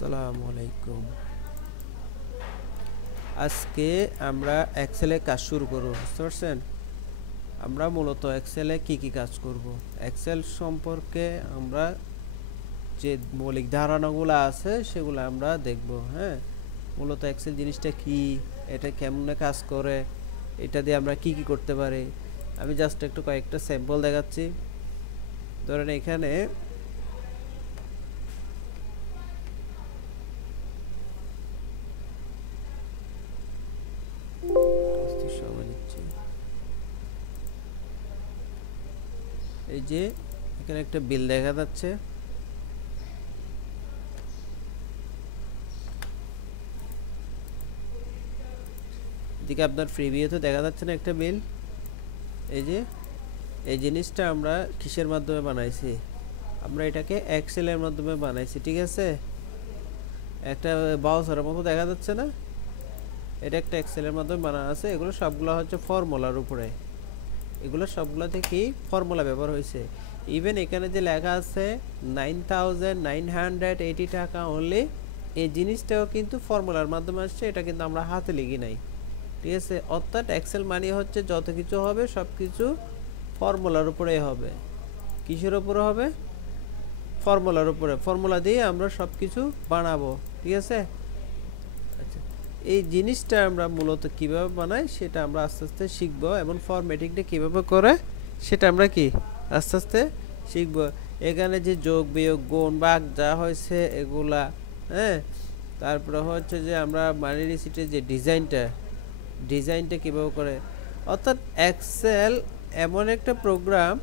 আসসালামু আলাইকুম। আজকে আমরা এক্সেলে কাজ শুরু করব। বুঝতে পারছেন? আমরা মূলত এক্সেলে কি কাজ করব, এক্সেল সম্পর্কে আমরা যে মৌলিক ধারণাগুলো আছে সেগুলো আমরা দেখব। হ্যাঁ, মূলত এক্সেল জিনিসটা কি, এটা কেমনে কাজ করে, এটা দিয়ে আমরা কি করতে পারি। আমি জাস্ট একটু কয়েকটা স্যাম্পল দেখাচ্ছি। ধরেন এখানে এই যে এখানে একটা বিল দেখা যাচ্ছে, এদিকে আপনার প্রিভিউতে দেখা যাচ্ছে না একটা বিল। এই যে এই জিনিসটা আমরা কিসের মাধ্যমে বানাইছি, আমরা এটাকে এক্সেলের মাধ্যমে বানাইছি। ঠিক আছে, একটা ব্রাউজারের মতো দেখা যাচ্ছে না, এটা একটা এক্সেলের মাধ্যমে বানানো আছে। এগুলো সবগুলো হচ্ছে ফর্মুলার উপরে, এগুলো সবগুলো থেকেই ফর্মুলা ব্যবহার হয়েছে। ইভেন এখানে যে লেখা আছে 9,980 টাকা অনলি, এই জিনিসটাও কিন্তু ফর্মুলার মাধ্যমে আসছে, এটা কিন্তু আমরা হাতে লিখি নাই। ঠিক আছে, অর্থাৎ এক্সেল মানে হচ্ছে যত কিছু হবে সব কিছু ফর্মুলার উপরে হবে। কিসের উপরে হবে? ফর্মুলার উপরে। ফর্মুলা দিয়ে আমরা সব কিছু বানাবো। ঠিক আছে, আচ্ছা, এই জিনিসটা আমরা মূলত কিভাবে বানাই সেটা আমরা আস্তে আস্তে শিখবো, এবং ফরম্যাটিংটা কিভাবে করে সেটা আমরা আস্তে আস্তে শিখবো। এখানে যে যোগ বিয়োগ গুণ ভাগ যা হয়েছে এগুলা, হ্যাঁ, তারপরে হচ্ছে যে আমরা মানি রিসিটের যে ডিজাইনটা কীভাবে করে। অর্থাৎ এক্সেল এমন একটা প্রোগ্রাম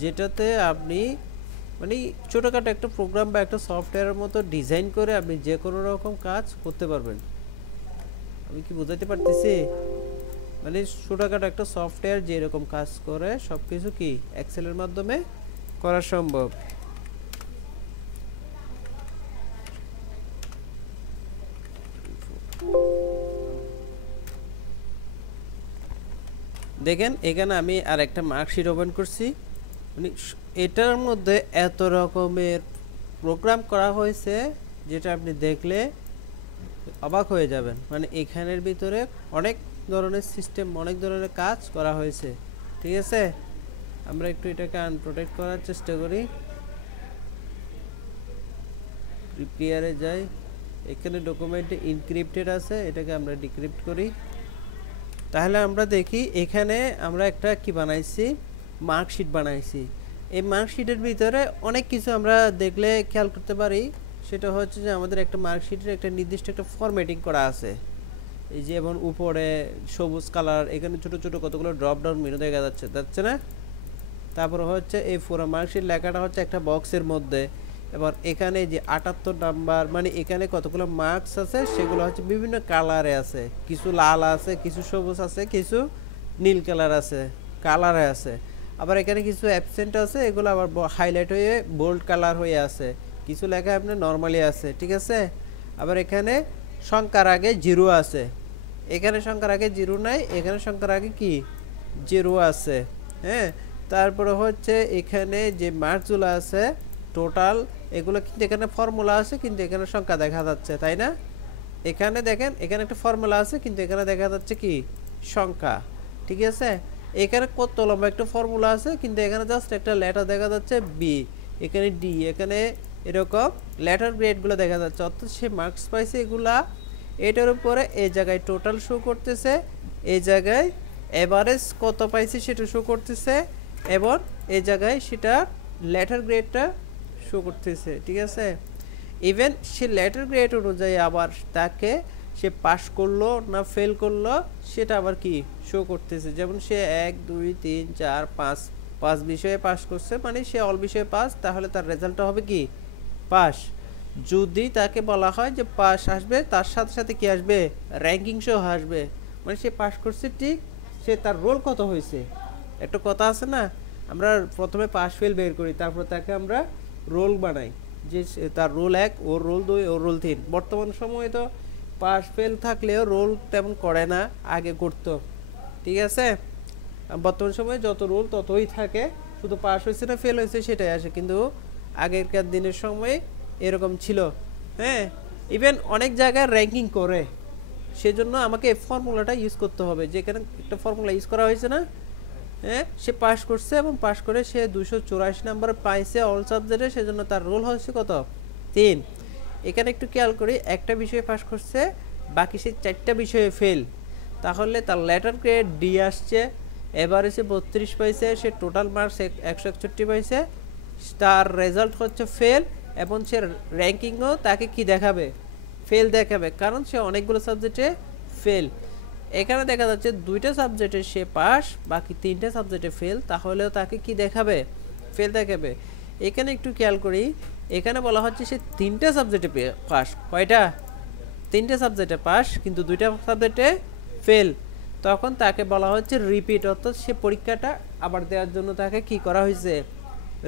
যেটাতে আপনি মানে ছোটোখাটো একটা প্রোগ্রাম বা একটা সফটওয়্যারের মতো ডিজাইন করে আপনি যে কোনো রকম কাজ করতে পারবেন। আমি কি বোঝাতে পারতেছি? মানে ছোটোখাটো একটা সফটওয়্যার যেরকম কাজ করে সব কিছু এক্সেলের মাধ্যমে করা সম্ভব। দেখেন এখানে আমি আর একটা মার্কশিট ওপেন করছি, মানে এটার মধ্যে এত রকমের প্রোগ্রাম করা হয়েছে যেটা আপনি দেখলে অবাক হয়ে যাবেন। মানে এখানের ভিতরে অনেক ধরনের সিস্টেম, অনেক ধরনের কাজ করা হয়েছে। ঠিক আছে, আমরা একটু এটাকে আনপ্রোটেক্ট করার চেষ্টা করি, প্রিপেয়ারে যাই। এখানে ডকুমেন্টে ইনক্রিপ্টেড আছে, এটাকে আমরা ডিক্রিপ্ট করি। তাহলে আমরা দেখি এখানে আমরা একটা বানাইছি, মার্কশিট বানাইছি। এই মার্কশিটের ভিতরে অনেক কিছু আমরা দেখলে খেয়াল করতে পারি। সেটা হচ্ছে যে আমাদের একটা মার্কশিটের একটা নির্দিষ্ট একটা ফরম্যাটিং করা আছে। এই যে যেমন উপরে সবুজ কালার, এখানে ছোট ছোট কতগুলো ড্রপ ডাউন মেনু দেখা যাচ্ছে না? তারপর হচ্ছে এই পুরো মার্কশিট লেখাটা হচ্ছে একটা বক্সের মধ্যে। এবার এখানে যে 78 নাম্বার, মানে এখানে কতগুলো মার্কস আছে সেগুলো হচ্ছে বিভিন্ন কালারে আছে, কিছু লাল আছে, কিছু সবুজ আছে, কিছু নীল কালার আছে, কালারে আছে। আবার এখানে কিছু অ্যাবসেন্ট আছে, এগুলো আবার হাইলাইট হয়ে বোল্ড কালার হয়ে আছে, কিছু লেখা আপনার নর্মালি আছে। ঠিক আছে, আবার এখানে সংখ্যার আগে জিরো আছে, এখানে সংখ্যার আগে জিরো নাই, এখানে সংখ্যার আগে জিরো আছে। হ্যাঁ, তারপরে হচ্ছে এখানে যে মার্কসগুলো আছে টোটাল, এগুলো কিন্তু এখানে ফর্মুলা আছে কিন্তু এখানে সংখ্যা দেখা যাচ্ছে, তাই না? এখানে দেখেন এখানে একটা ফর্মুলা আছে কিন্তু এখানে দেখা যাচ্ছে সংখ্যা। ঠিক আছে, এখানে কত লম্বা একটা ফর্মুলা আছে কিন্তু এখানে জাস্ট একটা লেটার দেখা যাচ্ছে বি, এখানে ডি, এখানে এরকম লেটার গ্রেডগুলো দেখা যাচ্ছে। অর্থাৎ সে মার্কস পাইছে এগুলা, এটার উপরে এই জায়গায় টোটাল শো করতেছে, এই জায়গায় এভারেজ কত পাইছে সেটা শো করতেছে, এবং এই জায়গায় সেটা লেটার গ্রেডটা শো করতেছে। ঠিক আছে, ইভেন সে লেটার গ্রেড অনুযায়ী আবার তাকে সে পাস করলো না ফেল করলো সেটা আবার শো করতেছে। যেমন সে 1 2 3 4 5 বিষয়ে পাস করছে, মানে সে অল বিষয়ে পাস, তাহলে তার রেজাল্টটা হবে পাস। যদি তাকে বলা হয় যে পাস আসবে, তার সাথে সাথে আসবে, র্যাঙ্কিং সহ আসবে, মানে সে পাস করছে ঠিক, সে তার রোল কত হয়েছে। একটা কথা আছে না, আমরা প্রথমে পাস ফেল বের করি, তারপর তাকে আমরা রোল বানাই, যে তার রোল 1, ওর রোল 2, ওর রোল 3। বর্তমান সময়ে তো পাস ফেল থাকলেও রোল তেমন করে না, আগে করতো। ঠিক আছে, বর্তমান সময়ে যত রোল ততই থাকে, শুধু পাস হয়েছে না ফেল হয়েছে সেটাই আসে, কিন্তু আগেরকার দিনের সময়ে এরকম ছিল। হ্যাঁ, ইভেন অনেক জায়গায় র্যাঙ্কিং করে, সেজন্য আমাকে এই ফর্মুলাটা ইউজ করতে হবে। যেখানে একটা ফর্মুলা ইউজ করা হয়েছে না, হ্যাঁ, সে পাস করছে এবং পাস করে সে 284 নাম্বার পাইছে অল সাবজেক্টে, সেজন্য তার রোল হচ্ছে কত 3। এখানে একটু খেয়াল করি, একটা বিষয়ে পাস করছে, বাকি সে 4টা বিষয়ে ফেল, তাহলে তার লেটার গ্রেড ডি আসছে, এভারেজে 32 পাইছে, সে টোটাল মার্কস 161 পাইছে, তার রেজাল্ট হচ্ছে ফেল, এবং সে র্যাঙ্কিংও তাকে কি দেখাবে, ফেল দেখাবে, কারণ সে অনেকগুলো সাবজেক্টে ফেল। এখানে দেখা যাচ্ছে 2টা সাবজেক্টে সে পাস, বাকি 3টা সাবজেক্টে ফেল, তাহলেও তাকে কি দেখাবে, ফেল দেখাবে। এখানে একটু খেয়াল করি, এখানে বলা হচ্ছে সে 3টা সাবজেক্টে পাস, কয়টা, 3টে সাবজেক্টে পাস কিন্তু 2টা সাবজেক্টে ফেল, তখন তাকে বলা হচ্ছে রিপিট, অর্থাৎ সে পরীক্ষাটা আবার দেওয়ার জন্য তাকে কি করা হয়েছে,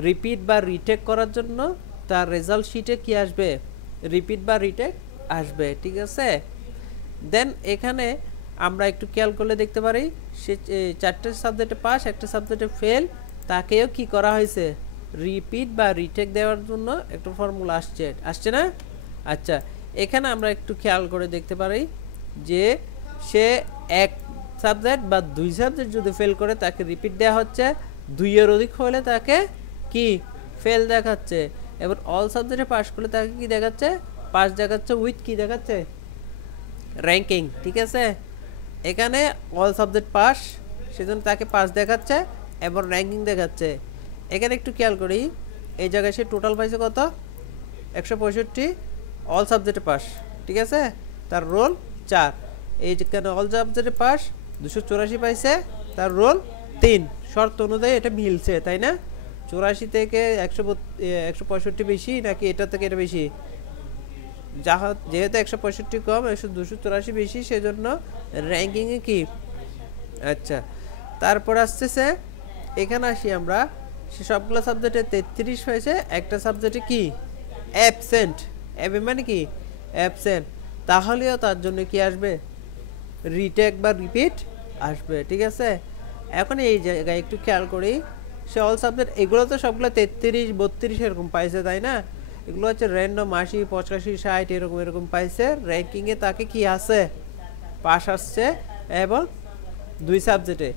রিপিট বা রিটেক করার জন্য তার রেজাল্ট শিটে কি আসবে, রিপিট বা রিটেক আসবে, ঠিক আছে। দেন এখানে আমরা একটু খেয়াল করলে দেখতে পারি, সে 4টে সাবজেক্টে পাস, একটা সাবজেক্টে ফেল, তাকেও কি করা হয়েছে, রিপিট বা রিটেক দেওয়ার জন্য একটা ফর্মুলা আসছে না। আচ্ছা, এখানে আমরা একটু খেয়াল করে দেখতে পারি যে সে এক সাবজেক্ট বা 2 সাবজেক্ট যদি ফেল করে তাকে রিপিট দেওয়া হচ্ছে, 2-এর অধিক হলে তাকে কি ফেল দেখাচ্ছে, এবার অল সাবজেক্টে পাস করলে তাকে কি দেখাচ্ছে, পাস দেখাচ্ছে উইথ কি দেখাচ্ছে, র্যাঙ্কিং, ঠিক আছে। এখানে অল সাবজেক্ট পাস, সেজন্য তাকে পাস দেখাচ্ছে এবং র্যাঙ্কিং দেখাচ্ছে। এখানে একটু খেয়াল করি, এই জায়গায় সে টোটাল পাইছে কত, 165, অল সাবজেক্টে পাস, ঠিক আছে, তার রোল 4। এই যেখানে অল সাবজেক্টে পাস 284 পাইছে, তার রোল 3। শর্ত অনুযায়ী এটা মিলছে, তাই না, 84 থেকে 165 বেশি নাকি এটা থেকে এটা বেশি, যেহেতু 165 কম, 284 বেশি, সেজন্য র্যাঙ্কিংয়ে কি। আচ্ছা, তারপর আসতেছে, এখানে আসি আমরা, সে সবগুলো সাবজেক্টে 33 হয়েছে, একটা সাবজেক্টে কি অ্যাবসেন্ট, মানে কি অ্যাবসেন্ট, তাহলেও তার জন্য কি আসবে, রিটেক বা রিপিট আসবে, ঠিক আছে। এখন এই জায়গায় একটু খেয়াল করি, সে অল সাবজেক্ট এগুলো তো সবগুলো 33, 32 এরকম পাইছে, তাই না, এগুলো হচ্ছে র্যান্ডম 80, 85, 60 এরকম পাইছে, র্যাঙ্কিংয়ে তাকে কি আছে, পাস আসছে, এবং 2 সাবজেক্টে।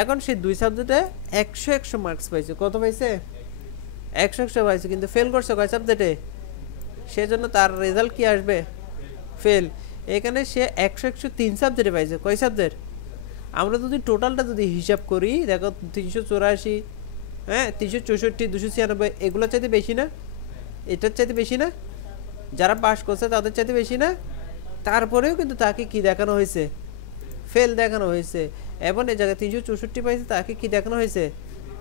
এখন সে 2 সাবজেক্টে 100 মার্কস পাইছে, কত পাইছে, 100 পাইছে, কিন্তু ফেল করছে কয় সাবজেক্টে, সেজন্য তার রেজাল্ট কি আসবে, ফেল। এখানে সে 103 সাবজেক্টে পাইছে, কয় সাবজেক্ট, আমরা যদি টোটালটা যদি হিসাব করি, দেখো 384, হ্যাঁ 364, 296, এগুলোর চাইতে বেশি না, এটার চাইতে বেশি না, যারা পাস করছে তাদের চাইতে বেশি না, তারপরেও কিন্তু তাকে কি দেখানো হয়েছে, ফেল দেখানো হয়েছে। এবং এই জায়গায় 364 পাইছে, তাকে কি দেখানো হয়েছে,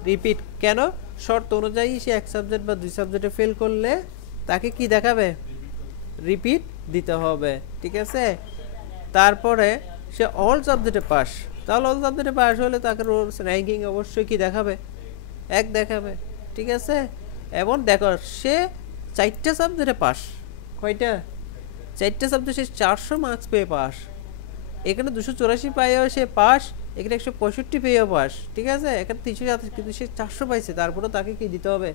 রিপিট। কেন, শর্ত অনুযায়ী সে 1 সাবজেক্ট বা 2 সাবজেক্টে ফেল করলে তাকে কি দেখাবে, রিপিট দিতে হবে, ঠিক আছে। তারপরে সে অল সাবজেক্টে পাস, তাহলে অল সাবজেক্টে পাস হলে তাকে র্যাঙ্কিং অবশ্যই কি দেখাবে, 1 দেখাবে, ঠিক আছে। এবং দেখো সে 4টে সাবজেক্টে পাস, কয়টা, 4টে সাবজেক্ট, সে 400 মার্কস পেয়ে পাস, এখানে 284 পাইও সে পাস, এখানে 165 পেয়েও পাস, ঠিক আছে, এখানে 327, কিন্তু সে 400 পাইছে, তারপরেও তাকে কি দিতে হবে,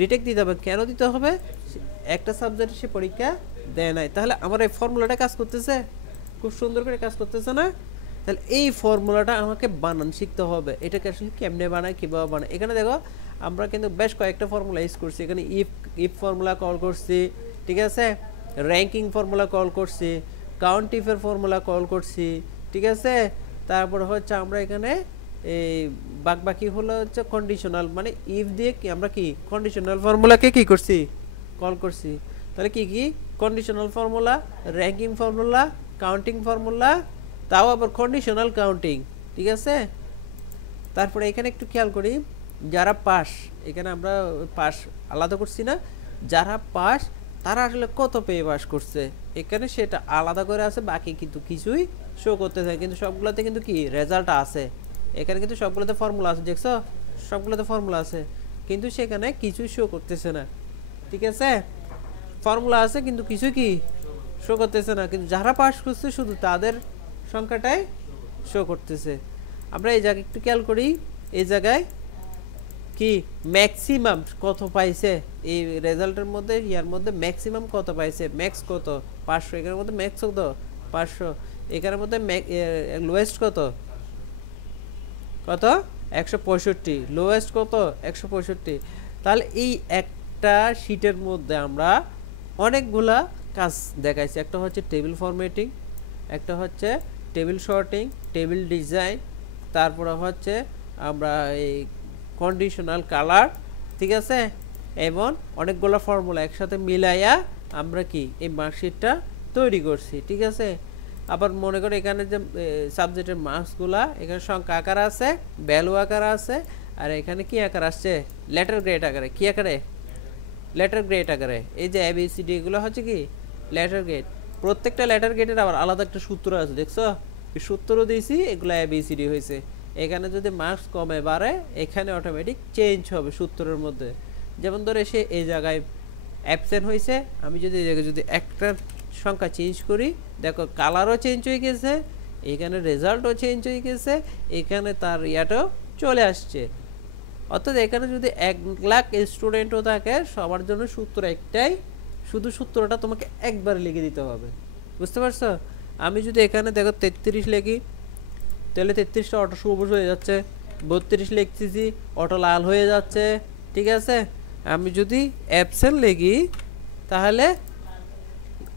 রিটেক দিতে হবে। কেন দিতে হবে, একটা সাবজেক্টে সে পরীক্ষা দেয় নাই। তাহলে আমার এই ফর্মুলাটা কাজ করতেছে, খুব সুন্দর করে কাজ করতেছে না। তাহলে এই ফর্মুলাটা আমাকে বানান শিখতে হবে, এটাকে আসলে কেমনে বানায়, কীভাবে বানায়। এখানে দেখো আমরা কিন্তু বেশ কয়েকটা ফর্মুলা ইউজ করছি, এখানে ইফ ফর্মুলা কল করছি, ঠিক আছে, র্যাঙ্কিং ফর্মুলা কল করছি, কাউন্ট ইফের ফর্মুলা কল করছি, ঠিক আছে। তারপর হচ্ছে আমরা এখানে এই বাকি হলো হচ্ছে কন্ডিশনাল, মানে ইফ দিয়ে কি আমরা কি কন্ডিশনাল ফর্মুলাকে কি করছি, কল করছি। তাহলে কি কি conditional formula, ranking formula, counting formula, তাও আবার কন্ডিশনাল কাউন্টিং, ঠিক আছে। তারপরে এখানে একটু খেয়াল করি, যারা পাস, এখানে আমরা পাস আলাদা করছি না, যারা পাস তারা আসলে কত পেয়ে পাস করছে, এখানে সেটা আলাদা করে আছে, বাকি কিন্তু কিছুই শো করতে থাকে, কিন্তু সবগুলোতে কিন্তু কি রেজাল্ট আছে, এখানে কিন্তু সবগুলোতে ফর্মুলা আছে, দেখছো সবগুলোতে ফর্মুলা আছে, কিন্তু সেখানে কিছুই শো করতেছে না, ঠিক আছে, ফর্মুলা আছে কিন্তু কিছু কি শো করতেছে না, কিন্তু যারা পাস করছে শুধু তাদের সংখ্যাটাই শো করতেছে। আমরা এই জায়গায় একটু খেয়াল করি, এই জায়গায় কি ম্যাক্সিমাম কত পাইছে এই রেজাল্টের মধ্যে ইয়ার মধ্যে ম্যাক্সিমাম কত পাইছে ম্যাক্স কত 500 এখানের মধ্যে ম্যাক্স কত 500 এখানের মধ্যে লোয়েস্ট কত কত 165 লোয়েস্ট কত 165 তাহলে এই একটা শীটের মধ্যে আমরা অনেকগুলা কাজ দেখাইছি একটা হচ্ছে টেবিল ফরম্যাটিং একটা হচ্ছে টেবিল শর্টিং টেবিল ডিজাইন তারপরে হচ্ছে আমরা এই কন্ডিশনাল কালার ঠিক আছে এবং অনেকগুলো ফর্মুলা একসাথে মিলাইয়া আমরা কি এই মার্কশিটটা তৈরি করছি ঠিক আছে আবার মনে করো এখানে যে সাবজেক্টের মার্কসগুলা এখানে সংখ্যা আকারে আছে ভ্যালু আকারে আছে আর এখানে কি আকারে আসছে লেটার গ্রেড আকারে কি আকারে লেটার গ্রেড আকারে এই যে এবিসিডি এগুলো হচ্ছে কি লেটার গ্রেড প্রত্যেকটা লেটার গ্রেডের আবার আলাদা একটা সূত্র আছে দেখছো এই সূত্র দিয়েছি এগুলো এবিসিডি হয়েছে এখানে যদি মার্কস কমে বাড়ে এখানে অটোমেটিক চেঞ্জ হবে সূত্রের মধ্যে যেমন ধরে সে এই জায়গায় অ্যাবসেন্ট হয়েছে আমি যদি এই জায়গায় যদি একটা সংখ্যা চেঞ্জ করি দেখো কালারও চেঞ্জ হয়ে গেছে এখানে রেজাল্টও চেঞ্জ হয়ে গেছে এখানে তার ইয়াটাও চলে আসছে অর্থাৎ এখানে যদি 1 লাখ স্টুডেন্টও থাকে সবার জন্য সূত্র একটাই শুধু সূত্রটা তোমাকে একবার লিখে দিতে হবে বুঝতে পারছো আমি যদি এখানে দেখো 33 লিখি তাহলে 33টা অটো সবুজ হয়ে যাচ্ছে 32 লিখতেছি অটো লাল হয়ে যাচ্ছে ঠিক আছে আমি যদি অ্যাবসেন্ট লিখি তাহলে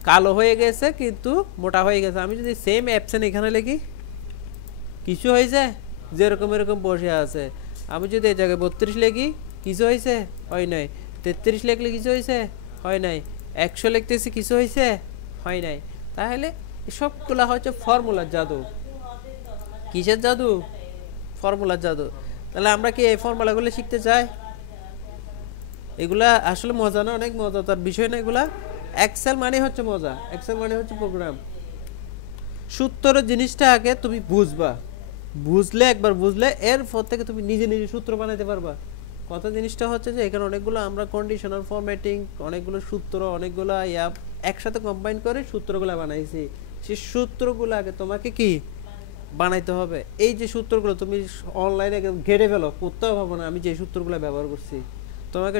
কালো হয়ে গেছে কিন্তু মোটা হয়ে গেছে আমি যদি সেম অ্যাবসেন্ট এখানে লিখি কিছু হয়েছে যেরকম এরকম বসে আছে আমি যদি এই জায়গায় 32 লিখি কিছু হয়েছে হয় নাই 33 লিখলে কিছু হয়েছে হয় নাই 100 লিখতেছি কিছু হয়েছে হয় নাই তাহলে সবগুলা হচ্ছে ফর্মুলার জাদু কিসের জাদু ফর্মুলার জাদু তাহলে আমরা কি এই ফর্মুলাগুলো শিখতে চাই এগুলা আসলে মজা না অনেক মজাদার বিষয় না এগুলা এক্সেল মানে হচ্ছে মজা এক্সেল মানে হচ্ছে প্রোগ্রাম সূত্রের জিনিসটা আগে তুমি বুঝবা বুঝলে একবার বুঝলে এরপর থেকে তুমি নিজে নিজে সূত্র বানাইতে পারবা কথা জিনিসটা হচ্ছে যে এখানে অনেকগুলো আমরা কন্ডিশনাল ফরম্যাটিং অনেকগুলো সূত্র অনেকগুলো অ্যাপ একসাথে কম্বাইন করে সূত্রগুলো বানাইছি সেই সূত্রগুলো আগে তোমাকে কি বানাইতে হবে এই যে সূত্রগুলো তুমি অনলাইনে ঘেটে ফেলো করতেও হবে না আমি যে সূত্রগুলো ব্যবহার করছি তোমাকে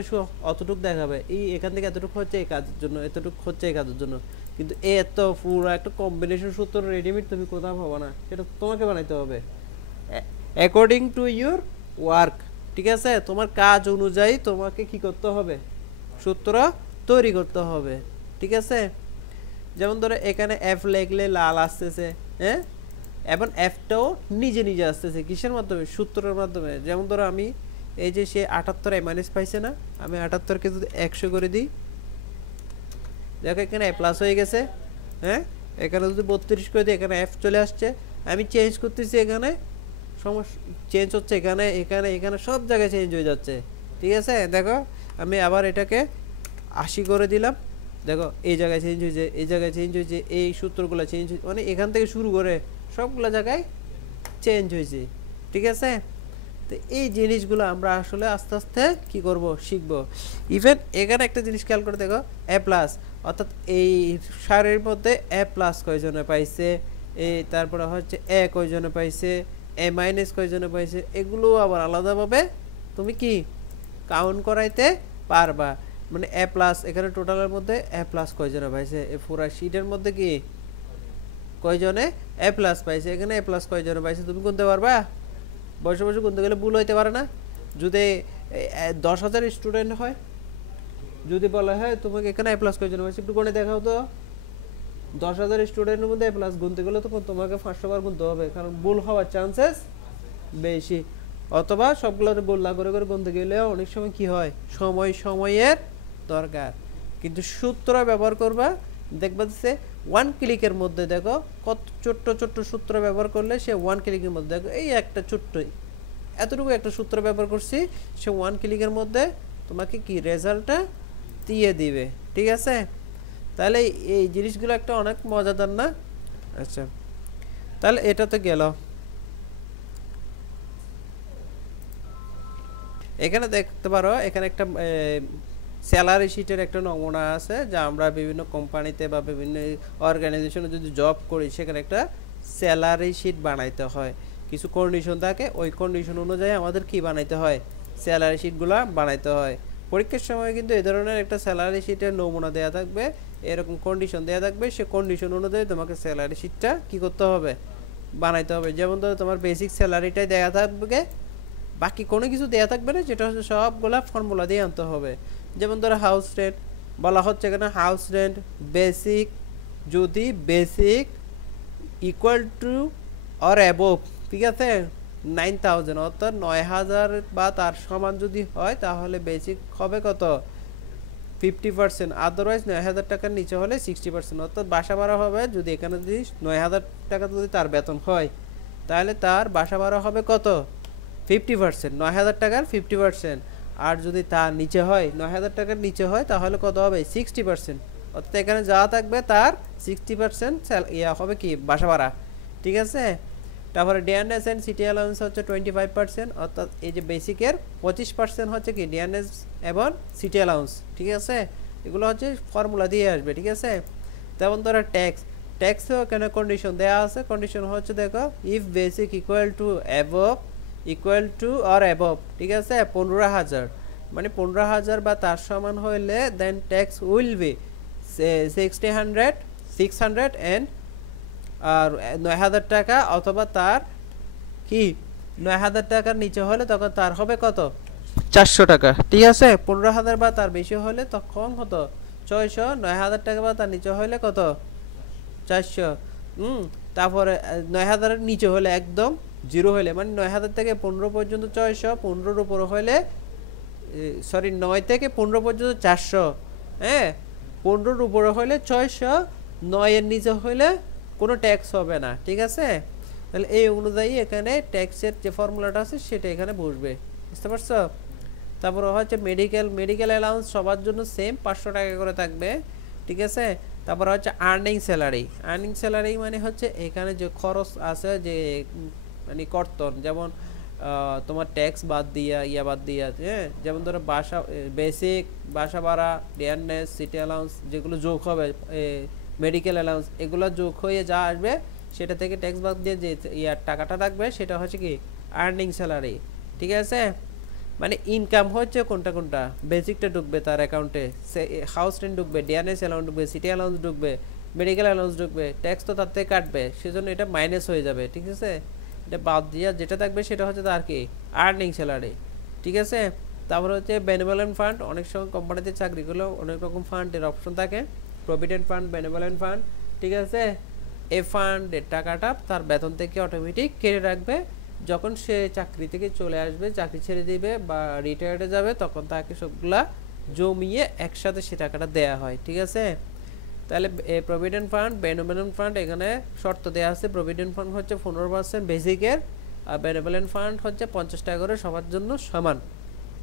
অতটুকু দেখাবে এই এখান থেকে এতটুকু হচ্ছে এই কাজের জন্য এতটুকু হচ্ছে এই কাজের জন্য কিন্তু এত পুরো একটা কম্বিনেশন সূত্র রেডিমেড তুমি কোথাও পাবো না সেটা তোমাকে বানাইতে হবে অ্যাকর্ডিং টু ইউর ওয়ার্ক ঠিক আছে তোমার কাজ অনুযায়ী তোমাকে কি করতে হবে সূত্র তৈরি করতে হবে ঠিক আছে যেমন ধরো এখানে এফ লিখলে লাল আসতেছে হ্যাঁ এবং এফটাও নিজে নিজে আসতেছে কিসের মাধ্যমে সূত্রের মাধ্যমে যেমন ধরো আমি এই যে সে 78 এ মাইনাস পাইছে না আমি 78 কে যদি 100 করে দিই দেখো এখানে এ প্লাস হয়ে গেছে হ্যাঁ এখানে যদি 32 করে দিই এখানে এফ চলে আসছে আমি চেঞ্জ করতেছি এখানে সমস্যা চেঞ্জ হচ্ছে এখানে এখানে এখানে সব জায়গায় চেঞ্জ হয়ে যাচ্ছে ঠিক আছে দেখো আমি আবার এটাকে 80 করে দিলাম দেখো এই জায়গায় চেঞ্জ হয়েছে এই জায়গায় চেঞ্জ হয়েছে এই সূত্রগুলো চেঞ্জ মানে এখান থেকে শুরু করে সবগুলো জায়গায় চেঞ্জ হয়েছে ঠিক আছে তো এই জিনিসগুলো আমরা আসলে আস্তে আস্তে কি করব শিখব ইভেন এখানে একটা জিনিস খেয়াল করে দেখো এ প্লাস অর্থাৎ এই সারের মধ্যে এ প্লাস কয়জনে পাইছে এই তারপরে হচ্ছে এ কয়জনে পাইছে এ মাইনাস কয়জনে পাইছে এগুলো আবার আলাদাভাবে তুমি কি কাউন্ট করাইতে পারবা মানে এ প্লাস এখানে টোটালের মধ্যে এ প্লাস কয়জনে পাইছে এই পুরো শীটের মধ্যে কি কয়জনে এ প্লাস পাইছে এখানে এ প্লাস কয়জনে পাইছে তুমি গুনতে পারবা বসে বসে গুনতে গেলে ভুল হইতে পারে না যদি 10,000 স্টুডেন্ট হয় যদি বলা হয় তোমাকে এখানে এ প্লাস কয়জনে পাইছে একটু গুনে দেখাও তো 10,000 স্টুডেন্টের মধ্যে এ প্লাস গুনতে গেলে তো তোমাকে 500 বার গুনতে হবে কারণ ভুল হওয়ার চান্সেস বেশি অথবা সবগুলোতে ভুল না করে করে গুনতে গেলে অনেক সময় কি হয় সময়ের দরকার কিন্তু সূত্র ব্যবহার করবা দেখবা যে ওয়ান ক্লিকের মধ্যে দেখো কত ছোট্ট ছোট্ট সূত্র ব্যবহার করলে সে ওয়ান ক্লিকের মধ্যে দেখো এই একটা ছোট্ট এতটুকু একটা সূত্র ব্যবহার করছি সে ওয়ান ক্লিকের মধ্যে তোমাকে কি রেজাল্টটা দিয়ে দিবে ঠিক আছে তাহলে এই জিনিসগুলো একটা অনেক মজাদার না আচ্ছা তাহলে এটা তো গেল এখানে দেখতে পারো এখানে একটা স্যালারি শিটের একটা নমুনা আছে যা আমরা বিভিন্ন কোম্পানিতে বা বিভিন্ন অর্গানাইজেশনে যদি জব করি সেখানে একটা স্যালারি শিট বানাইতে হয় কিছু কন্ডিশন থাকে ওই কন্ডিশন অনুযায়ী আমাদের কি বানাইতে হয় স্যালারি শিটগুলো বানাইতে হয়। পরীক্ষার সময় কিন্তু এই ধরনের একটা স্যালারি শিটের নমুনা দেওয়া থাকবে, এরকম কন্ডিশন দেওয়া থাকবে, সে কন্ডিশন অনুযায়ী তোমাকে স্যালারি শিটটা কি করতে হবে, বানাইতে হবে। যেমন ধরো তোমার বেসিক স্যালারিটাই দেওয়া থাকবে, বাকি কোনো কিছু দেওয়া থাকবে না, যেটা হচ্ছে সবগুলা ফর্মুলা দিয়ে আনতে হবে। যেমন ধরো হাউস রেন্ট বলা হচ্ছে এখানে, হাউস রেন্ট বেসিক, যদি basic equal to or above, ঠিক আছে, 9000 অর্থাৎ 9000 বা তার সমান যদি হয় তাহলে বেসিক হবে কত, 50%, আদারওয়াইজ 9000 টাকার নিচে হলে 60%, অর্থাৎ বাসা ভাড়া হবে যদি এখানে যদি 9000 টাকা যদি তার বেতন হয় তাহলে তার বাসা ভাড়া হবে কত, 50%, 9000 টাকার 50%। আর যদি তার নিচে হয়, 9000 টাকার নিচে হয় তাহলে কত হবে, 60%, অর্থাৎ এখানে যা থাকবে তার 60% ইয়া হবে কি, বাসা ভাড়া, ঠিক আছে। তারপরে ডিএনএস অ্যান্ড সিটি অ্যালাউন্স হচ্ছে 25%, অর্থাৎ এই যে বেসিকের 25% হচ্ছে কি ডিএনএস এবং সিটি অ্যালাউন্স, ঠিক আছে। এগুলো হচ্ছে ফর্মুলা দিয়ে আসবে, ঠিক আছে। তেমন ধরো ট্যাক্স, ট্যাক্সও এখানে কন্ডিশন দেওয়া আছে। কন্ডিশন হচ্ছে দেখো, if basic equal to above, equal to or above, ঠিক আছে, 15000, মানে 15000 বা তার সমান হইলে দেন ট্যাক্স উইল বি 600 অ্যান্ড আর 9000 টাকা, অথবা তার কি 9000 টাকার নিচে হলে তখন তার হবে কত, 400 টাকা, ঠিক আছে। 15000 বা তার বেশি হলে তখন কত, 600, 9000 টাকা বা তার নিচে হলে কত, 400। তারপরে 9000 এর নিচে হলে একদম জিরো হলে, মানে 9000 থেকে 15 পর্যন্ত 600, 15-র উপর হলে সরি 9 থেকে 15 পর্যন্ত 400, হ্যাঁ, 15-র উপরে হলে 600, 9 এর নিচে হলে কোনো ট্যাক্স হবে না, ঠিক আছে। তাহলে এই অনুযায়ী এখানে ট্যাক্সের যে ফর্মুলাটা আছে সেটা এখানে বসবে, বুঝতে পারছো। তারপর হচ্ছে মেডিকেল অ্যালাউন্স সবার জন্য সেম 500 টাকা করে থাকবে, ঠিক আছে। তারপর হচ্ছে আর্নিং স্যালারি মানে হচ্ছে এখানে যে খরচ আছে, যে মানে কর্তন, যেমন তোমার ট্যাক্স বাদ দিয়া বাদ দিয়া, হ্যাঁ, যেমন ধরো বাসা বেসিক, বাসা ভাড়া, ডিএনএস, সিটি অ্যালাউন্স যেগুলো যোগ হবে, মেডিকেল অ্যালাউন্স, এগুলো যোগ হয়ে যা আসবে সেটা থেকে ট্যাক্স বাদ দিয়ে যে ইয়ার টাকাটা থাকবে সেটা হচ্ছে কি আর্নিং স্যালারি, ঠিক আছে। মানে ইনকাম হচ্ছে কোনটা, বেসিকটা ঢুকবে তার অ্যাকাউন্টে, হাউস রেন্ট ঢুকবে, ডিএনএস অ্যালাউন্স ঢুকবে, সিটি অ্যালাউন্স ঢুকবে, মেডিকেল অ্যালাউন্স ঢুকবে, ট্যাক্স তো তার থেকে কাটবে, সেজন্য এটা মাইনাস হয়ে যাবে, ঠিক আছে। এটা বাদ দিয়ে যেটা থাকবে সেটা হচ্ছে তার কি আর্নিং স্যালারি, ঠিক আছে। তারপর হচ্ছে বেনিভোলেন্ট ফান্ড, অনেক সময় কোম্পানিতে চাকরি করলে অনেক রকম ফান্ডের অপশন থাকে, প্রভিডেন্ট ফান্ড, বেনিভোলেন্ট ফান্ড, ঠিক আছে। এই ফান্ডের টাকাটা তার বেতন থেকে অটোমেটিক কেটে রাখবে, যখন সে চাকরি থেকে চলে আসবে, চাকরি ছেড়ে দিবে বা রিটায়ার্ডে যাবে, তখন তাকে সবগুলা জমিয়ে একসাথে সে টাকাটা দেয়া হয়, ঠিক আছে। তাহলে প্রভিডেন্ট ফান্ড, বেনিভোলেন্ট ফান্ড, এখানে শর্ত দেওয়া আছে। প্রভিডেন্ট ফান্ড হচ্ছে 15% বেসিকের, আর বেনিভোলেন্ট ফান্ড হচ্ছে 50 টাকা করে সবার জন্য সমান,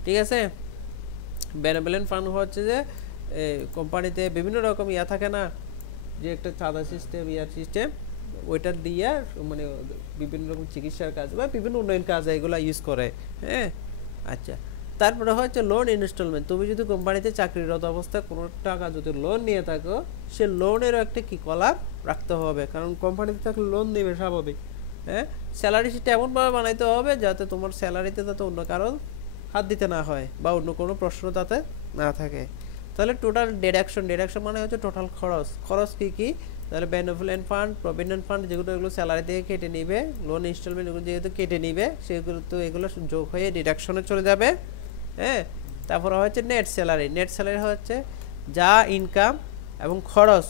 ঠিক আছে। বেনিভোলেন্ট ফান্ড হচ্ছে যে কোম্পানিতে বিভিন্ন রকম ইয়া থাকে না, যে একটা চাঁদা সিস্টেম, ইয়ার সিস্টেম, ওইটা দিয়ে মানে বিভিন্ন রকম চিকিৎসার কাজ বা বিভিন্ন উন্নয়ন কাজে এগুলো ইউজ করে, হ্যাঁ। আচ্ছা, তারপরে হচ্ছে লোন ইনস্টলমেন্ট। তুমি যদি কোম্পানিতে চাকরিরত অবস্থায় কোনো টাকা যদি লোন নিয়ে থাকো, সে লোনেরও একটা কি কলার রাখতে হবে, কারণ কোম্পানিতে থাকলে লোন নেবে স্বাভাবিক, হ্যাঁ। স্যালারি শিট এমনভাবে বানাইতে হবে যাতে তোমার স্যালারিতে যাতে অন্য কারো হাত দিতে না হয় বা অন্য কোনো প্রশ্ন তাতে না থাকে। তাহলে টোটাল ডিডাকশন মানে হচ্ছে টোটাল খরচ কি, তাহলে বেনিভোলেন্ট ফান্ড, প্রভিডেন্ট ফান্ড এগুলো স্যালারি থেকে কেটে নিবে, লোন ইনস্টলমেন্ট এগুলো যেহেতু কেটে নিবে সেগুলো তো এগুলো যোগ হয়ে ডিডাকশনে চলে যাবে, হ্যাঁ। তারপর হচ্ছে নেট স্যালারি হচ্ছে যা ইনকাম এবং খরচ,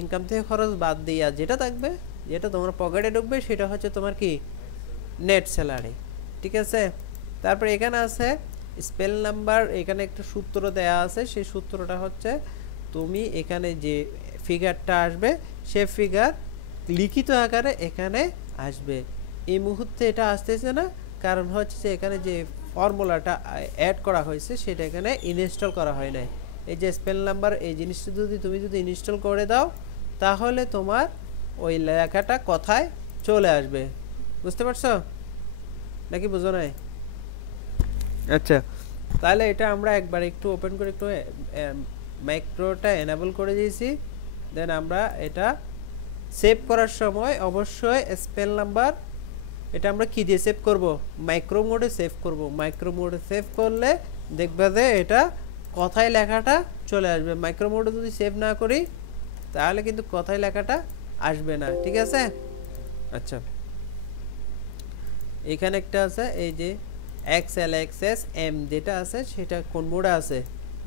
ইনকাম থেকে খরচ বাদ দিয়া যেটা থাকবে, যেটা তোমার পকেটে ঢুকবে সেটা হচ্ছে তোমার কি নেট স্যালারি, ঠিক আছে। তারপর এখানে আছে স্পেল নাম্বার, এখানে একটা সূত্র দেয়া আছে, সেই সূত্রটা হচ্ছে তুমি এখানে যে ফিগারটা আসবে সে ফিগার লিখিত আকারে এখানে আসবে। এই মুহূর্তে এটা আসতেছে না, কারণ হচ্ছে যে এখানে যে ফর্মুলাটা অ্যাড করা হয়েছে সেটা এখানে ইনস্টল করা হয় নাই। এই যে স্পেল নাম্বার, এই জিনিসটা তুমি যদি ইনস্টল করে দাও তাহলে তোমার ওই লেখাটা কথায় চলে আসবে, বুঝতে পারছো নাকি বুঝো নাই? আচ্ছা, তাহলে এটা আমরা একবার একটু ওপেন করে একটু ম্যাক্রোটা এনেবল করে দিয়েছি। দেন আমরা এটা সেভ করার সময় অবশ্যই স্পেল নাম্বার এটা আমরা কি দিয়ে সেভ করব, মাইক্রো মোডে সেভ করব। মাইক্রো মোডে সেভ করলে দেখবে যে এটা কথায় লেখাটা চলে আসবে। মাইক্রো মোডে যদি সেভ না করি তাহলে কিন্তু কথায় লেখাটা আসবে না, ঠিক আছে। আচ্ছা, এখানে একটা আছে এই যে XLXS-M যেটা আছে সেটা কোন মোডে আছে,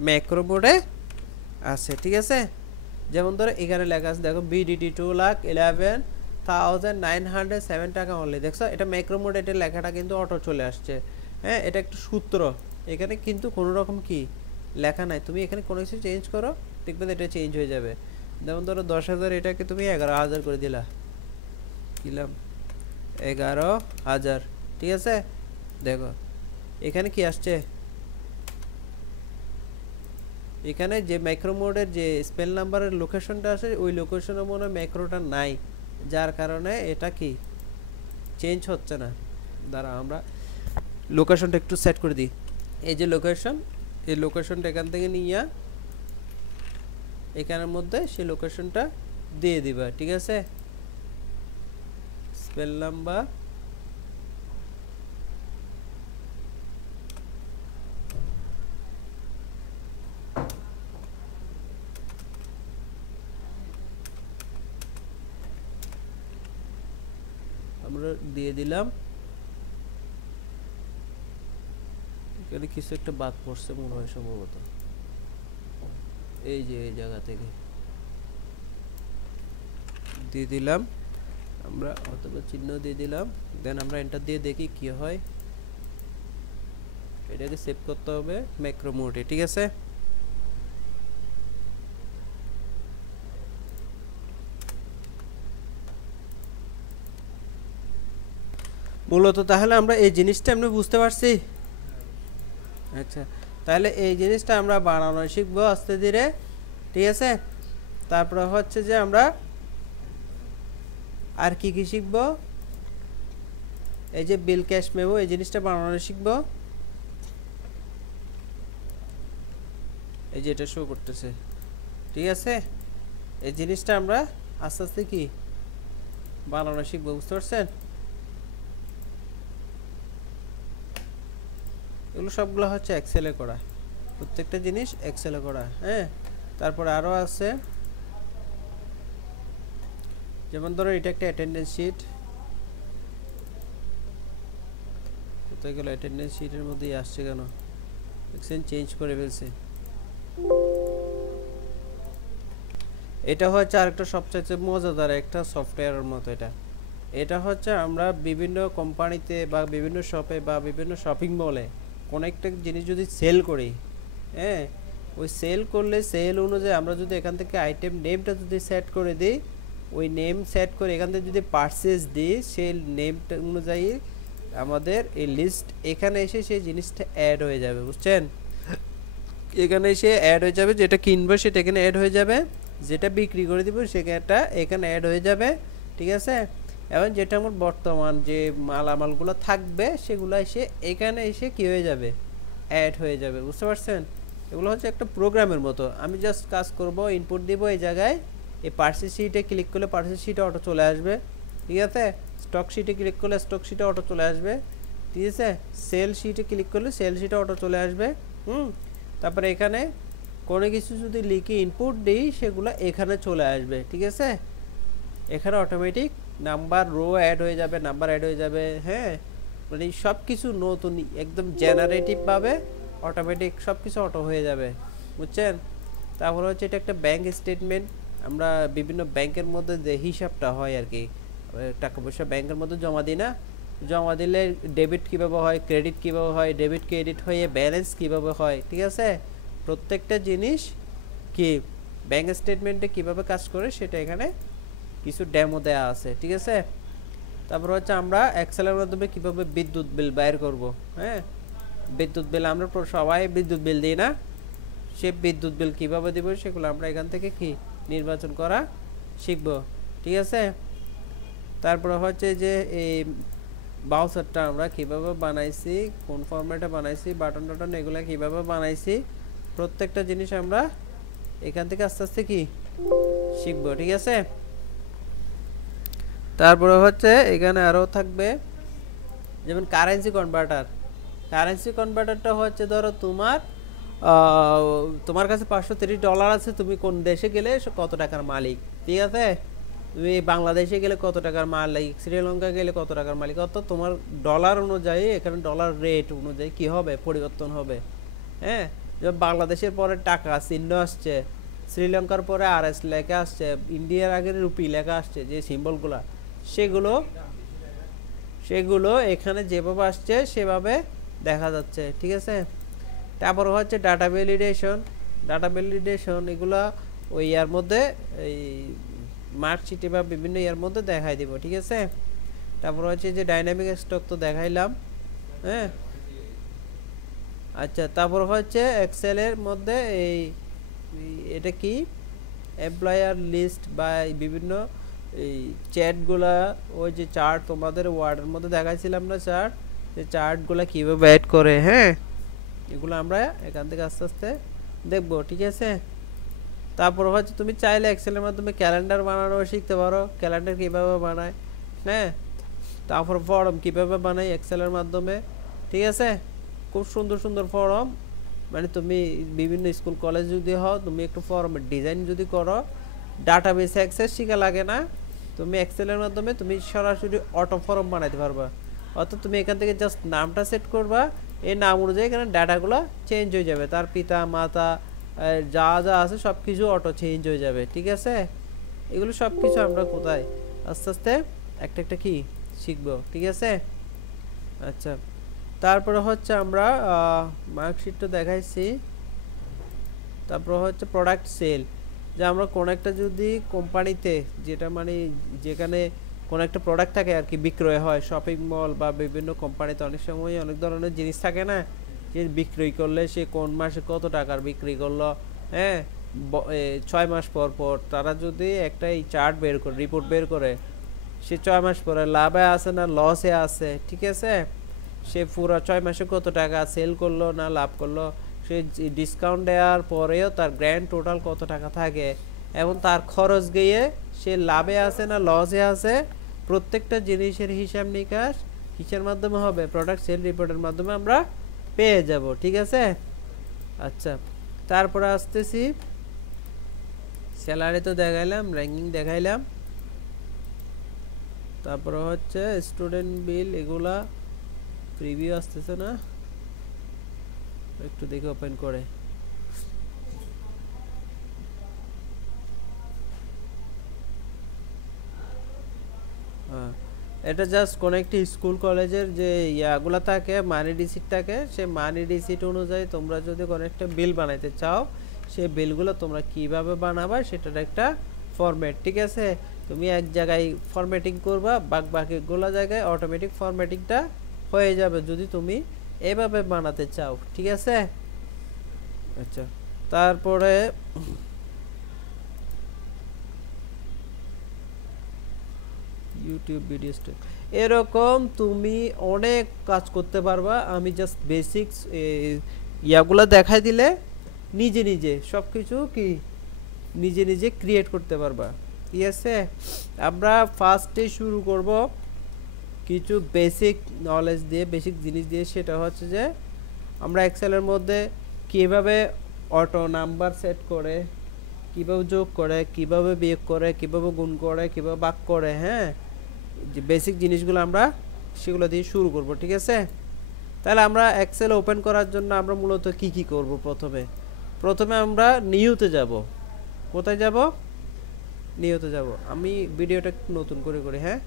ম্যাক্রো মোডে আছে, ঠিক আছে। যেমন ধরো এখানে লেখা আছে দেখো BDT 2,11,907 টাকা অনলি, দেখছো এটা ম্যাক্রো মোডে, এটা লেখাটা কিন্তু অটো চলে আসছে। হ্যাঁ, এটা একটা সূত্র, এখানে কিন্তু কোনো রকম কি লেখা নাই। তুমি এখানে কোনো কিছু চেঞ্জ করো দেখবে এটা চেঞ্জ হয়ে যাবে। যেমন ধরো 10,000 এটাকে তুমি 11,000 করে দিলাম 11,000, ঠিক আছে। দেখো এখানে কি আসছে, এখানে যে মাইক্রো মোডের যে স্পেল নাম্বারের লোকেশনটা আছে ওই লোকেশনে মনে হয় ম্যাক্রোটা নাই, যার কারণে এটা কি চেঞ্জ হচ্ছে না। দাঁড়া আমরা লোকেশনটা একটু সেট করে দিই। এই যে লোকেশন, এই লোকেশনটা এখান থেকে নিয়ে এখানের মধ্যে সেই লোকেশনটা দিয়ে দিবা, ঠিক আছে। স্পেল নাম্বার আমরা দিয়ে দিলাম। এখানে কিছু একটা বাদ পড়ছে মনে হয় সম্ভবত, এই যে এই জায়গা থেকে দিয়ে দিলাম আমরা, অথবা চিহ্ন দিয়ে দিলাম। দেন আমরা এন্টার দিয়ে দেখি কি হয়। এটাকে সেভ করতে হবে ম্যাক্রো মোডে, ঠিক আছে। মূলত তাহলে আমরা এই জিনিসটা আমরা বুঝতে পারছি। আচ্ছা, তাহলে এই জিনিসটা আমরা বানানো শিখবো আস্তে ধীরে, ঠিক আছে। তারপরে হচ্ছে যে আমরা আর কি কি শিখবো, এই যে বিল ক্যাশ মেমো এই জিনিসটা বানানো শিখবো। এই যে এটা শো করতেছে, ঠিক আছে। এই জিনিসটা আমরা আস্তে আস্তে কি বানানো শিখবো, বুঝতে পারছেন। এগুলো সবগুলো হচ্ছে এক্সেলে করা, প্রত্যেকটা জিনিস এক্সেলে করা। হ্যাঁ, তারপরে আরও আছে, যেমন ধরো এটা একটা অ্যাটেন্ডেন্স শিট, কোথায় গেল অ্যাটেন্ডেন্স শিটের মধ্যেই আসছে কেন, দেখছেন চেঞ্জ করে ফেলছে। এটা হচ্ছে আরেকটা সবচেয়ে মজাদার একটা সফটওয়্যারের মতো। এটা হচ্ছে আমরা বিভিন্ন কোম্পানিতে বা বিভিন্ন শপে বা বিভিন্ন শপিং মলে কোনো একটা জিনিস যদি সেল করি, হ্যাঁ, ওই সেল করলে সেল অনুযায়ী আমরা যদি এখান থেকে আইটেম নেমটা যদি সেট করে দিই, ওই নেম সেট করে এখান থেকে যদি পারচেজ দিই, সেই নেমটা অনুযায়ী আমাদের এই লিস্ট এখানে এসে সেই জিনিসটা অ্যাড হয়ে যাবে, বুঝছেন। এখানে এসে অ্যাড হয়ে যাবে, যেটা কিনবো সেটা এখানে অ্যাড হয়ে যাবে, যেটা বিক্রি করে দিব সেটা এখানে অ্যাড হয়ে যাবে, ঠিক আছে। এবং যেটা আমার বর্তমান যে মালামালগুলো থাকবে সেগুলো এসে এখানে এসে কি হয়ে যাবে, অ্যাড হয়ে যাবে, বুঝতে পারছেন। এগুলো হচ্ছে একটা প্রোগ্রামের মতো। আমি জাস্ট কাজ করব, ইনপুট দিব এই জায়গায়, এই পার্সেল শিটে ক্লিক করলে পার্সেল শিটে অটো চলে আসবে, ঠিক আছে। স্টক শিটে ক্লিক করলে স্টক শিটে অটো চলে আসবে, ঠিক আছে। সেল শিটে ক্লিক করলে সেল শিটে অটো চলে আসবে। তারপরে এখানে কোনো কিছু যদি লিখে ইনপুট দিই সেগুলো এখানে চলে আসবে, ঠিক আছে। এখানে অটোমেটিক নাম্বার রো অ্যাড হয়ে যাবে, নাম্বার অ্যাড হয়ে যাবে। হ্যাঁ, মানে সব কিছু নতুন একদম জেনারেটিভভাবে অটোমেটিক সব কিছু অটো হয়ে যাবে, বুঝছেন। তারপরে হচ্ছে এটা একটা ব্যাংক স্টেটমেন্ট। আমরা বিভিন্ন ব্যাংকের মধ্যে যে হিসাবটা হয় আর কি, টাকা পয়সা ব্যাংকের মধ্যে জমা দিই না, জমা দিলে ডেবিট কীভাবে হয়, ক্রেডিট কীভাবে হয়, ডেবিট ক্রেডিট হয়ে ব্যালেন্স কীভাবে হয়, ঠিক আছে। প্রত্যেকটা জিনিস কি ব্যাংক স্টেটমেন্টে কীভাবে কাজ করে সেটা এখানে কিছু ডেমো দেওয়া আছে, ঠিক আছে। তারপর হচ্ছে আমরা এক্সেলের মাধ্যমে কীভাবে বিদ্যুৎ বিল বাইর করব। হ্যাঁ, বিদ্যুৎ বিল আমরা সবাই বিদ্যুৎ বিল দিই না, সে বিদ্যুৎ বিল কীভাবে দেবো সেগুলো আমরা এখান থেকে কি নির্বাচন করা শিখব, ঠিক আছে। তারপরে হচ্ছে যে এই বাউচারটা আমরা কীভাবে বানাইছি, কোন ফরম্যাটে বানাইছি, বাটন টাটন এগুলো কীভাবে বানাইছি, প্রত্যেকটা জিনিস আমরা এখান থেকে আস্তে আস্তে কি শিখবো, ঠিক আছে। তারপরে হচ্ছে এখানে আরও থাকবে যেমন কারেন্সি কনভার্টারটা হচ্ছে ধরো তোমার কাছে $530 আছে, তুমি কোন দেশে গেলে কত টাকার মালিক, ঠিক আছে? তুমি বাংলাদেশে গেলে কত টাকার মালিক, শ্রীলঙ্কা গেলে কত টাকার মালিক, অর্থাৎ তোমার ডলার অনুযায়ী এখানে ডলার রেট অনুযায়ী কি হবে, পরিবর্তন হবে। হ্যাঁ, যেমন বাংলাদেশের পরে টাকা চিহ্ন আসছে, শ্রীলঙ্কার পরে RS লেখা আসছে, ইন্ডিয়ার আগে রুপি লেখা আসছে, যে সিম্বলগুলা সেগুলো এখানে যেভাবে আসছে সেভাবে দেখা যাচ্ছে, ঠিক আছে? তারপর হচ্ছে ডাটা ভ্যালিডেশন, এগুলা ওই ইয়ার মধ্যে এই মার্কশিটে বা বিভিন্ন ইয়ার মধ্যে দেখাই দিব, ঠিক আছে? তারপর হচ্ছে যে ডাইনামিক স্টক তো দেখাইলাম। হ্যাঁ, আচ্ছা, তারপর হচ্ছে এক্সেলের মধ্যে এটা কি এমপ্লয়ার লিস্ট বা বিভিন্ন এই চ্যাটগুলা, ওই যে চার্ট তোমাদের ওয়ার্ডের মধ্যে দেখাইছিলাম না, চার্টগুলা কীভাবে অ্যাড করে। হ্যাঁ, এগুলো আমরা এখান থেকে আস্তে আস্তে দেখবো, ঠিক আছে? তারপর হচ্ছে তুমি চাইলে এক্সেলের মাধ্যমে ক্যালেন্ডার বানানো শিখতে পারো, ক্যালেন্ডার কীভাবে বানায়। হ্যাঁ, তারপর ফর্ম কীভাবে বানাই এক্সেলের মাধ্যমে, ঠিক আছে? খুব সুন্দর সুন্দর ফর্ম, মানে তুমি বিভিন্ন স্কুল কলেজ যদি হও, তুমি একটু ফর্মের ডিজাইন যদি করো, ডাটাবেস অ্যাক্সেস শিখা লাগে না, তুমি এক্সেলের মাধ্যমে তুমি সরাসরি অটো ফর্ম বানাইতে পারবা। অর্থাৎ তুমি এখান থেকে জাস্ট নামটা সেট করবা, এই নাম অনুযায়ী এখানে ডাটাগুলো চেঞ্জ হয়ে যাবে, তার পিতা মাতা যা যা আছে সব কিছু অটো চেঞ্জ হয়ে যাবে, ঠিক আছে? এগুলো সব কিছু আমরা কোথায় আস্তে আস্তে একটা একটা কি শিখবো, ঠিক আছে? আচ্ছা, তারপরে হচ্ছে আমরা মার্কশিটটা দেখাইছি। তারপর হচ্ছে প্রোডাক্ট সেল, যে আমরা কোন একটা যদি কোম্পানিতে, যেটা মানে যেখানে কোন একটা প্রোডাক্ট থাকে আর কি, বিক্রয় হয়, শপিং মল বা বিভিন্ন কোম্পানিতে অনেক সময় অনেক ধরনের জিনিস থাকে না, যে বিক্রি করলে সে কোন মাসে কত টাকার বিক্রি করলো। হ্যাঁ, 6 মাস পর পর তারা যদি একটা এই চার্ট বের করে, রিপোর্ট বের করে, সে 6 মাস পরে লাভে আছে না লসে আছে, ঠিক আছে? সে পুরো 6 মাসে কত টাকা সেল করলো না লাভ করলো, সে ডিসকাউন্ট দেওয়ার পরেও তার গ্র্যান্ড টোটাল কত টাকা থাকে, এবং তার খরচ গিয়ে সে লাভে আছে না লসে আছে, প্রত্যেকটা জিনিসের হিসাব নিকাশ কিসের মাধ্যমে হবে, প্রোডাক্ট সেল রিপোর্টের মাধ্যমে আমরা পেয়ে যাব, ঠিক আছে? আচ্ছা, তারপরে আসতেছি স্যালারি তো দেখাইলাম, র্যাঙ্কিং দেখাইলাম, তারপরে হচ্ছে স্টুডেন্ট বিল, এগুলা প্রিভিউ আসতেছে না, একটু দেখে ওপেন করে। এটা জাস্ট কোন একটি স্কুল কলেজের যে ইয়াগুলা থাকে, মানি রিসিট থাকে, সেই মানি রিসিট অনুযায়ী তোমরা যদি কোনো একটা বিল বানাইতে চাও, সেই বিলগুলো তোমরা কিভাবে বানাবা সেটার একটা ফরম্যাট, ঠিক আছে? তুমি এক জায়গায় ফরম্যাটিং করবা, বাকিগুলো জায়গায় অটোমেটিক ফরম্যাটিংটা হয়ে যাবে যদি তুমি এভাবে বানাতে চাও, ঠিক আছে? আচ্ছা, তারপরে ইউটিউব ভিডিও স্টেপ, এরকম তুমি অনেক কাজ করতে পারবা। আমি জাস্ট বেসিক্স ইয়াগুলো দেখাই দিলে নিজে নিজে সব কিছু কি নিজে নিজে ক্রিয়েট করতে পারবা, ঠিক আছে? আমরা ফার্স্টে শুরু করব কিছু বেসিক নলেজ দিয়ে, বেসিক জিনিস দিয়ে, সেটা হচ্ছে যে আমরা এক্সেলের মধ্যে কিভাবে অটো নাম্বার সেট করে, কিভাবে যোগ করে, কিভাবে বিয়োগ করে, কিভাবে গুণ করে, কিভাবে ভাগ করে। হ্যাঁ, যে বেসিক জিনিসগুলো আমরা সেগুলো দিয়ে শুরু করব, ঠিক আছে? তাহলে আমরা এক্সেল ওপেন করার জন্য আমরা মূলত কি করব? প্রথমে আমরা নিউতে যাব। কোথায় যাব? নিউতে যাব। আমি ভিডিওটা নতুন করে করি। হ্যাঁ,